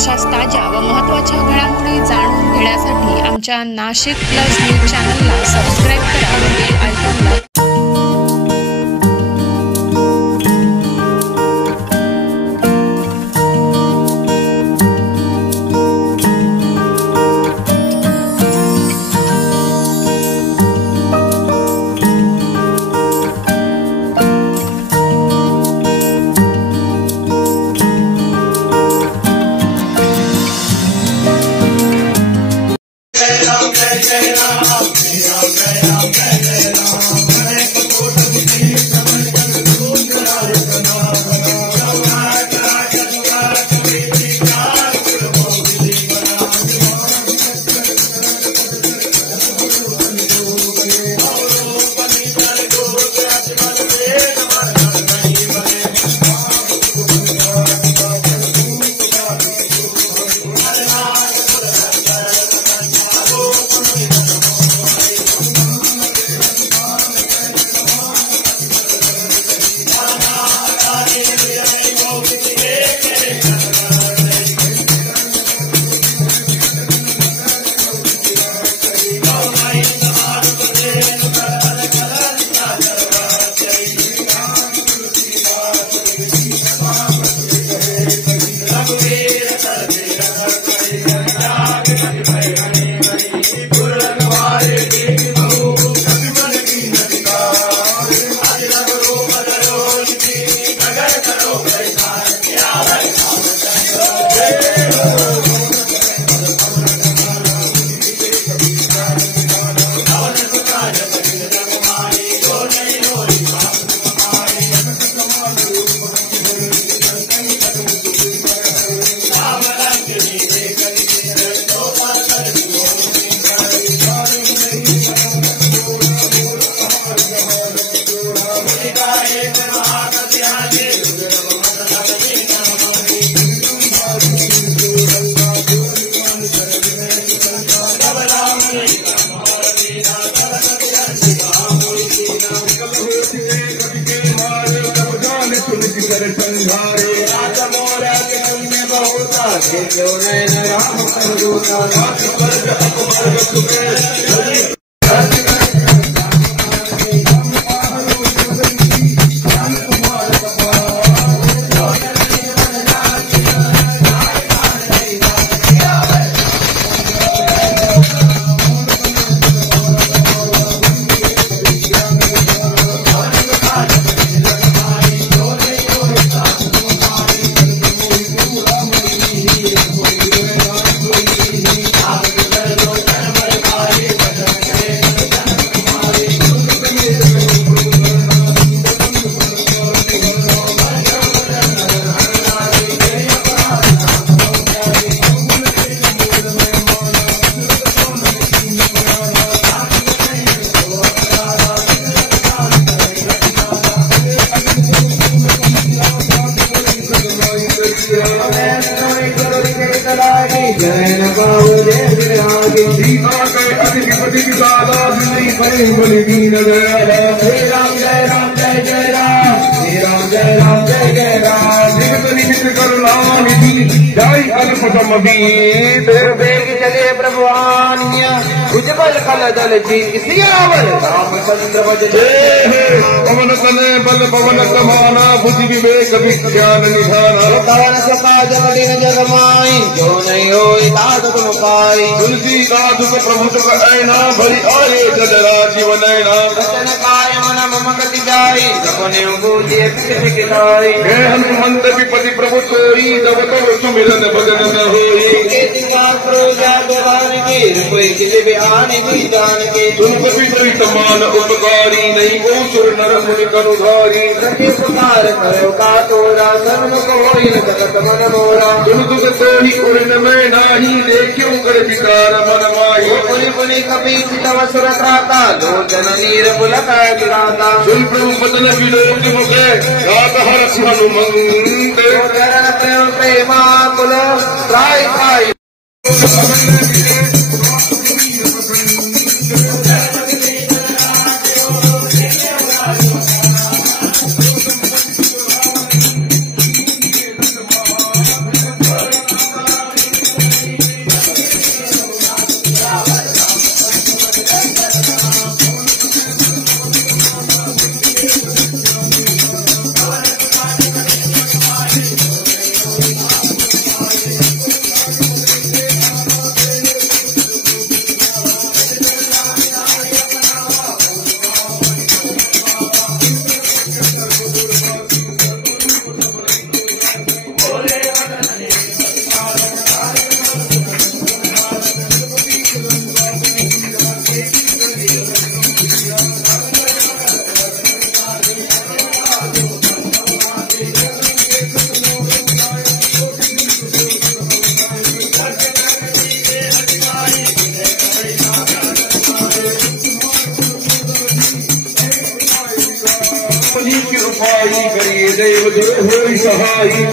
अशाच ताज्या व महत्त्वाच्या घडामोडी जाणून घेण्यासाठी आमच्या नाशिक प्लस न्यूज चॅनलला सबस्क्राईब करा व बेल आयकॉनला चले प्रभुवान्य उज्जवल कल दल जी सियावर रामचंद्र भज पवन कले बल पवन समाना बुद्धि विवेक विज्ञान निधाना कवन सका जगदीन जगमाई जो नहीं हो ताद तुम पाई तुलसी दास प्रभु सुख ऐना भरी आये जदरा जीवन ऐना वचन काय मन मम गति जाई सपने बूझे पिछ किताई हे हनुमंत विपति प्रभु सोई तब तब सुमिरन भजन न होई कोई किसी भी आने कोई जान के तुम कभी कोई समान उपकारी नहीं वो सुर नर मुनि करुधारी रखे पुकार करो का तोरा सन्मुख होई न सकत मन मोरा तुम दुख तो ही उड़न में नाही देखियो कर विकार मन माही पुनि पुनि कपि तव सुर त्राता लोचन नीर पुलका गिराता सुन प्रभु बदन विलोक मुखे गात हर्ष हनुमंत चरण प्रेम प्रेमा कुल त्राय त्राय दैव हरि सहाई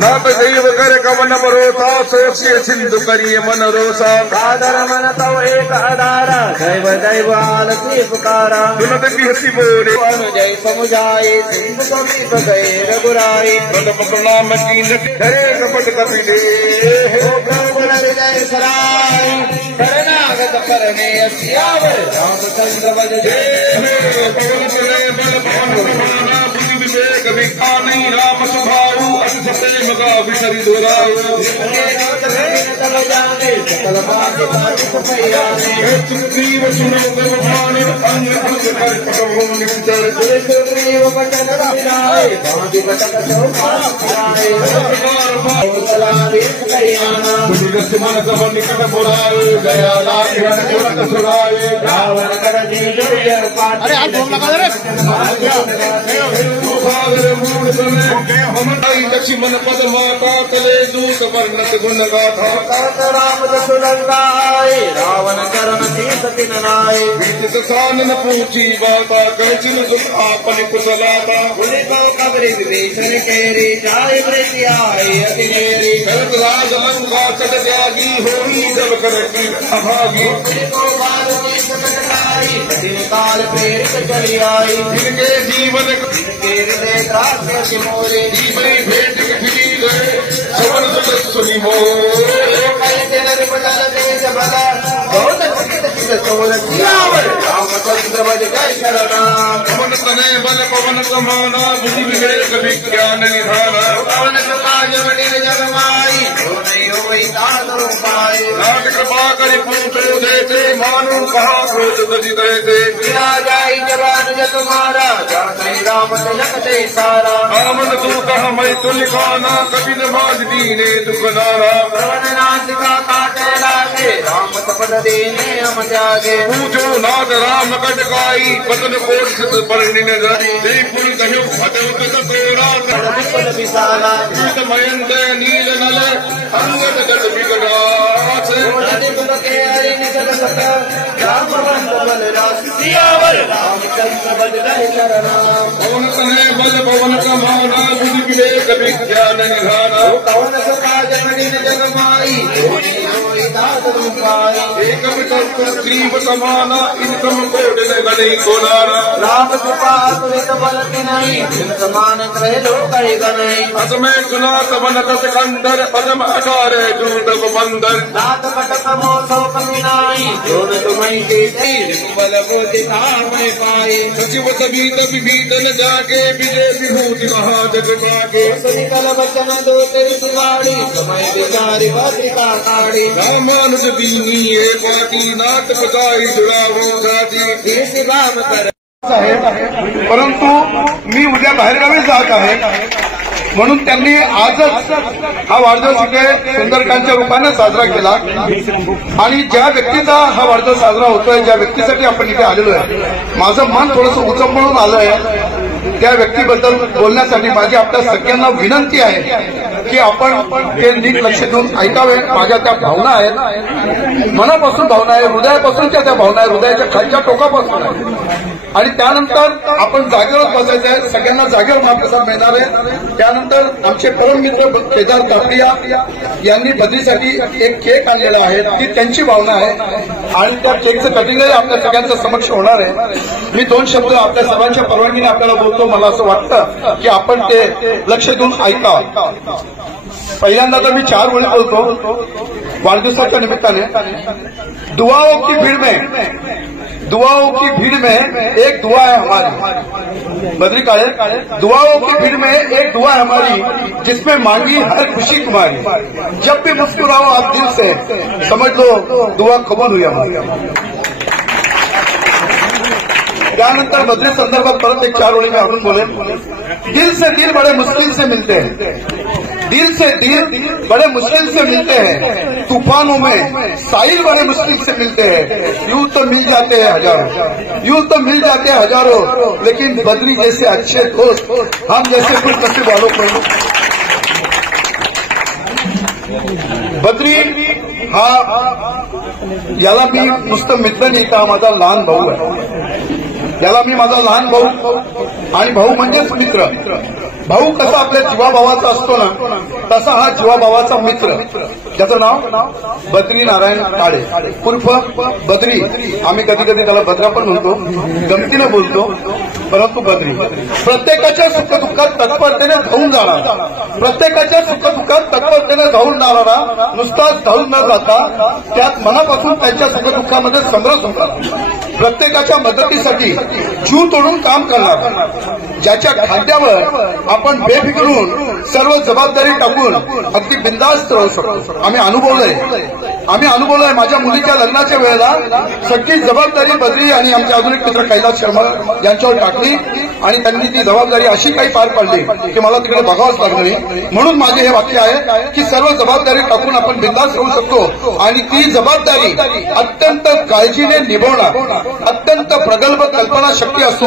नाथ दैव कर कवन भरोसा सोक्ष्य सिंधु करिय मन रोसा सादर मन तव एक आधारा दैव दैव आलती पुकारा सुनत बिहसी बोले जय समुझाए सिंधु समीप गए रघुराई प्रथम प्रणाम कीन करे कपट कपिले जय सराय शरणागत करने सियावर रामचंद्र बज जय पवन चले बल पवन समाना बुद्धि विवेक विज्ञानी राम स्वभाव अस सते मगा विसरि दोराऊ सुग्रीव सुनो गरुमान अंग अंग कर पटवो निश्चर सुग्रीव बचन रघुराय बांधि बचन चौपाई मन सब निकट बुराए दया लाख सुराए रावण कर दीन अरे आप बोल लगा सागर मूल समय हमदाई लक्ष्मण पद माता तले दूत वर्णत गुण गाथा राम दशुलंगाय रावण करण तीस दिन नाय विदित कानन पूछी बाता कैचिन दुख आपन कुशलाता बोले को कबरे विभीषण केरी जाय प्रति आए अति नेरी भरत राज लंका चढ़ त्यागी होई जब कर की अभागी बोले को बाल में सकट आई दिन काल प्रेरित चली आई जिनके जीवन जिनके हृदय दास्य के मोरे जीवन भेंट फिरी गए सवन सुख सुनी मोरे रामचंद्र बज जय शरणाम पवन तनय बल पवन कमाना बुद्धि विवेक विज्ञान निधाना पवन प्रकाश बड़ी जगमाई जो नहीं हो तादर पाए नाथ कृपा करि पूछो देते मानो कहा क्रोध तजी देते बिना जाई जवान जग मारा जाते राम तिलक ते सारा आमन तू कहा मैं तुलिकाना कभी न माज दीने दुख नारा पवन नासिका काटे लागे राम सपद दीने हम जागे पूछो नाथ राम कटकाई पतन कोट परिणिन जय पुर कहो भटवत तोरा विपद विशाला पूत मयंत नील नल अंगद गत विगनाथ के हरि निकल सक राम बंद बल रास सियावर रामचंद्र बज जय शरणाम पवन तनय बल पवन कमाना बुद्धि विवेक विज्ञान निधाना कवन सका जगदीन जगमाई होई होई तादर पाया एक विकल्प ग्रीव समाना इनकम कोट ने गणई कोलारा राम कृपा तुलित बल नहीं जिन समान ग्रह लोक गणई असमय सुना तवन दस कंधर पदम अठारह जूतब बंदर नाथ कटक मोसो कमिनाई जो न तुम्हें देती बल बोधि मैं पाई सचिव सभीत विभीतन जाके विजय विभूति महाजग पाके निकल वचन दो तेरी दिवाड़ी समय विचारी पत्रिका काढ़ी रामानुज दीनी ये पाती नाथ पताई जुड़ावो जाती कीर्ति भाव कर परंतु मी उद्या बाहेरगावी जात आहे म्हणून त्यांनी आजच हा वाढदिवस इथे सुंदरकांच्या रूपाने साजरा केला आणि ज्या व्यक्तीचा हा वाढदिवस साजरा होतोय ज्या व्यक्तीसाठी आपण इथे आलेलो आहे माझं मन थोडंसं उचंबळून आलं आहे त्या व्यक्तीबद्दल बोलण्यासाठी माझी आपल्या सगळ्यांना विनंती आहे की आपण ते नीट लक्ष देऊन ऐकावे माझ्या त्या भावना आहेत मनापासून भावना आहे हृदयापासूनच्या त्या भावना आहे हृदयाच्या खालच्या टोकापासून आहे आणि त्यानंतर आपण जागेवर बसायचं आहे सगळ्यांना जागेवर महाप्रसाद मिळणार आहे त्यानंतर आमचे परम मित्र केदार तापडिया यांनी बदलीसाठी एक केक आणलेला आहे ती त्यांची भावना आहे आणि त्या केकचं कटिंगही आपल्या सगळ्यांच्या समक्ष होणार आहे मी दोन शब्द आपल्या सर्वांच्या परवानगीने आपल्याला बोलतो मला असं वाटतं की आपण ते लक्ष देऊन ऐकावं पहिल्यांदा तर मी 4 ओळी बोलतो वाढदिवसाच्या निमित्ताने दुआओं की भीड़ में एक दुआ है हमारी बद्री काळे दुआओं की भीड़ में एक दुआ है हमारी जिसमें मांगी हर खुशी तुम्हारी जब भी मुस्कुराओ आप दिल से समझ लो दुआ कबूल हुई हमारी त्यानंतर बद्री संदर्भात परत एक 4 ओळी में आपण बोलेन दिल से दिल बड़े मुश्किल से मिलते हैं दिल से दिल बड़े मुश्किल से मिलते हैं तूफानों में साहिल बड़े मुश्किल से मिलते हैं यूं तो मिल जाते हैं हजारों लेकिन बद्री जैसे अच्छे दोस्त हम जैसे खुश नसीब वालों को बद्री हा याला मी नुसतं मित्र नाही का माझा लहान भाऊ आहे ज्याला मी माझा लहान भाऊ आणि भाऊ म्हणजेच मित्र, भाऊ कसा आपल्या जीवाभावाचा असतो ना तसा हा जीवाभावाचा मित्र, ज्याचं नाव बद्री नारायण काळे उर्फ बद्री. आम्ही कधी कधी त्याला बद्रा पण म्हणतो, गमतीने बोलतो, परंतु बद्री प्रत्येकाच्या सुखदुःखात तत्परतेने धावून जाणारा, प्रत्येकाच्या सुखदुःखात तत्परतेने धावून जाणारा, नुसताच धावून न जाता त्यात मनापासून त्यांच्या सुखदुःखामध्ये समरस होणारा, प्रत्येकाच्या मदतीसाठी जीव तोडून काम करणार, ज्याच्या खांद्यावर आपण बेफिकरून सर्व जबाबदारी टाकून अगदी बिनधास्त राहू शकतो. आम्ही अनुभवलंय माझ्या मुलीच्या लग्नाच्या वेळेला सगळी जबाबदारी बद्री आणि आमचे अजून एक मित्र कैलास शर्मा यांच्यावर टाकली आणि त्यांनी ती जबाबदारी अशी काही पार पाडली की मला तिकडे बघावंच लागलं नाही. म्हणून माझे हे वाक्य आहे की सर्व जबाबदारी टाकून आपण बिनधास्त राहू शकतो आणि ती जबाबदारी अत्यंत काळजीने निभवणार, अत्यंत प्रगल्भ कल्पना शक्ती असतो,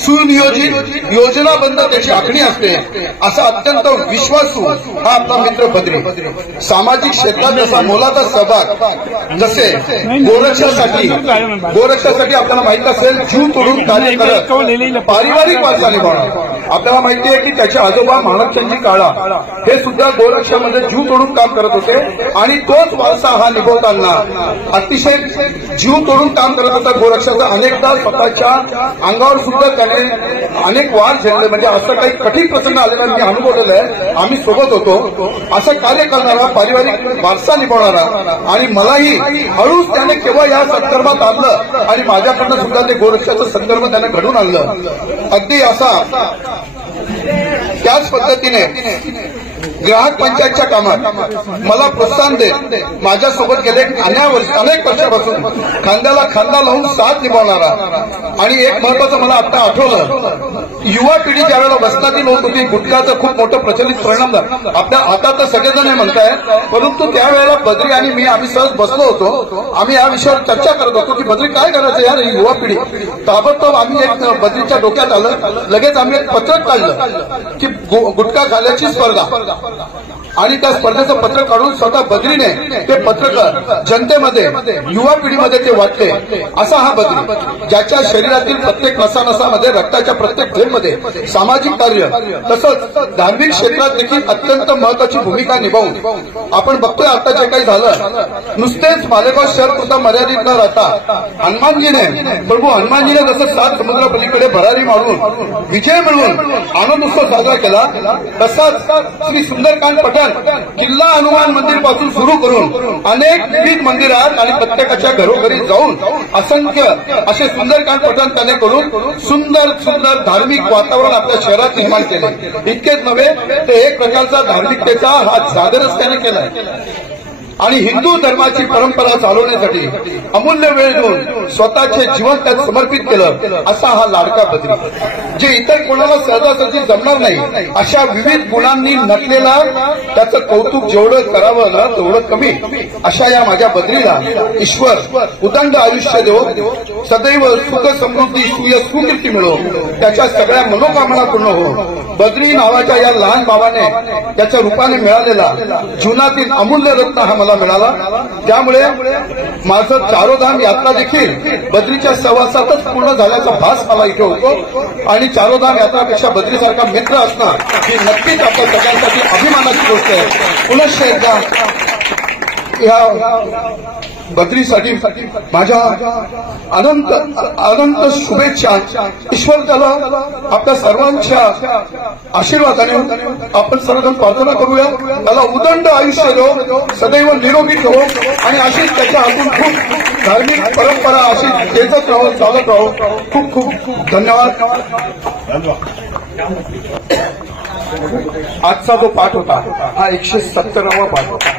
सुनियोजित योजनाबद्ध त्याची आखणी असते, असा अत्यंत विश्वासू हा आपला मित्र बद्री. सामाजिक क्षेत्रात जसा मोलाचा सहभाग, जसे गोरक्षासाठी आपल्याला माहित असेल जीव तोडून कार्य करत पारिवारिक वारसा निभावणार. आपल्याला माहिती आहे की त्याचे आजोबा महाराष्ट्रांची काळा हे सुद्धा गोरक्षामध्ये जीव तोडून काम करत होते आणि तोच वारसा हा निभवताना अतिशय जीव तोडून काम करत होता गोरक्षाचा. अनेकदा स्वतःच्या अंगावर सुद्धा त्याने अनेक वार झेलले, म्हणजे असं काही कठीण प्रसंग आलेला मी अनुभवलेलं आहे. आम्ही सोबत होतो. असं कार्य करणारा, पारिवारिक वारसा निभावणारा आणि मलाही हळूच त्याने केव्हा या संदर्भात आणलं आणि माझ्याकडनं सुद्धा ते गोरक्षाचं संदर्भ त्याने घडून आणलं. अगदी असा त्याच पद्धतीने ग्राहक पंचायतच्या कामात मला प्रोत्साहन देत माझ्यासोबत गेले अनेक वर्षापासून खांद्याला खांदा लावून साथ निभावणारा. आणि एक महत्वाचं मला आता आठवलं, युवा पिढी ज्यावेळेला वसनातील होत होती, गुटखाचं खूप मोठं प्रचलित परिणाम झाला. आपल्या आता तर सगळेजण हे म्हणतायत, परंतु त्यावेळेला बद्री आणि मी आम्ही सहज बसलो होतो. आम्ही या विषयावर चर्चा करत होतो की बद्री काय करायचं यार, ही युवा पिढी. ताबडतोब आम्ही एक बद्रीच्या डोक्यात आलं, लगेच आम्ही एक पत्रक काढलं की गुटखा खाल्याची स्पर्धा, आणि त्या स्पर्धेचं पत्रक काढून स्वतः बद्रीने ते पत्रक जनतेमध्ये, युवा पिढीमध्ये ते वाटले. असा हा बद्री, ज्याच्या शरीरातील प्रत्येक नसानसामध्ये, रक्ताच्या प्रत्येक थेंबमध्ये सामाजिक कार्य तसंच धार्मिक क्षेत्रात देखील अत्यंत महत्वाची भूमिका निभावून आपण बघतोय. आता जे काही झालं, नुसतेच मालेगाव शहर सुद्धा मर्यादित न राहता प्रभू हनुमानजीने जसं 7 समुद्र पलीकडे भरारी मारून विजय मिळवून आनंद उत्सव साजरा केला, तसाच श्री सुंदरकांड पठण किल्ला हनुमान मंदिर पासून सुरू करून अनेक विविध मंदिरात आणि प्रत्येकाच्या घरोघरी जाऊन असंख्य असे सुंदरकांड पठण त्याने करून सुंदर सुंदर धार्मिक वातावरण आपल्या शहरात निर्माण केले. इतकेच नव्हे तर एक प्रकारचा धार्मिकतेचा हा जागरच त्याने केलाय आणि हिंदू धर्माची परंपरा चालवण्यासाठी अमूल्य वेळ देऊन स्वतःचे जीवन त्यात समर्पित केलं. असा हा लाडका बद्री, जे इतर कोणाला सहजासहजी जमणार नाही अशा विविध गुणांनी नटलेला, त्याचं कौतुक जेवढं करावं ना तेवढं कमी. अशा या माझ्या बद्रीला ईश्वर उदंड आयुष्य देवो, सदैव सुख समृद्धी सुकीर्ती मिळो, त्याच्या सगळ्या मनोकामना पूर्ण हो. बद्री नावाच्या या लहान भावाने त्याच्या रूपाने मिळालेला जीवनातील अमूल्य रत्न हा मला मिळाला. त्यामुळे माझं चारोधाम यात्रा देखील बद्रीच्या सहवासातच पूर्ण झाल्याचा भास मला इथे होतो. आणि चारोधाम यात्रापेक्षा बद्रीसारखा मित्र असणं ही नक्कीच आपल्या सगळ्यांसाठी अभिमानाची गोष्ट आहे. पुनश्च एकदा या बद्रीसाठी माझ्या अनंत शुभेच्छा. ईश्वर त्याला आपल्या सर्वांच्या आशीर्वादाने आपण सर्वजण प्रार्थना करूया, त्याला उदंड आयुष्य देव, सदैव निरोगी ठेवो आणि अशीच त्याच्या हातून खूप धार्मिक परंपरा अशी देत राहो, चालत राहो. खूप खूप धन्यवाद. आजचा जो पाठ होता हा 170वा पाठ होता.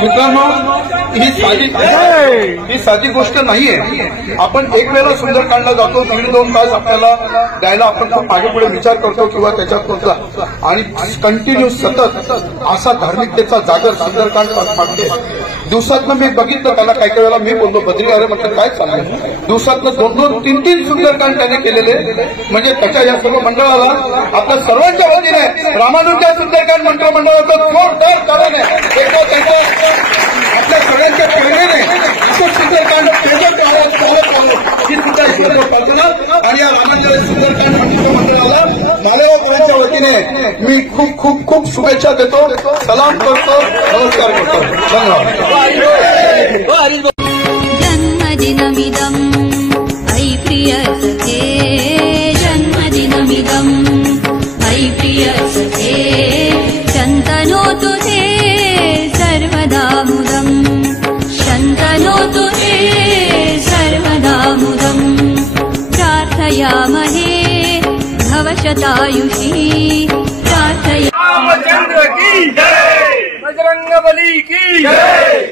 मित्रांनो, ही साधी गोष्ट नाहीये. आपण एक वेळेला सुंदरकांडला जातो, 1.5-2 तास आपल्याला द्यायला आपण खूप मागे पुढे विचार करतो किंवा त्याच्यात कोणता, आणि कंटिन्यू सतत असा धार्मिकतेचा जागर सुंदरकांड पाठते. दिवसातनं मी बघितलं त्याला, काही वेळेला मी बोललो बद्री अरे म्हटलं काय चाललंय, दिवसातनं 2-2, 3-3 सुंदरकांड त्याने केलेले. म्हणजे त्याच्या या सर्व मंडळाला आपल्या सर्वांच्या वतीने रामानुजा सुंदरकांड मंडळाचं जोरदार कारण आहे. आपल्या सगळ्यांच्या प्रेरणेने सुंदरकांड तेजत ही सुद्धा ईश्वर प्रार्थना आणि या रामांजली सुंदरकांड मंडळाला मालेगावकरांच्या वतीने मी खूप खूप खूप शुभेच्छा देतो, सलाम करतो, नमस्कार करतो. धन्यवाद. जन्मदिनमिदम् अयि प्रियसखे, जन्मदिनमिदम् अयि प्रियसखे, शन्तनोतु ते सर्वदा मुदम्, शन्तनोतु ते सर्वदा मुदम्. प्रार्थयामहे भवशतायुषी, रामचंद्र की जय, बजरंगबली की जय.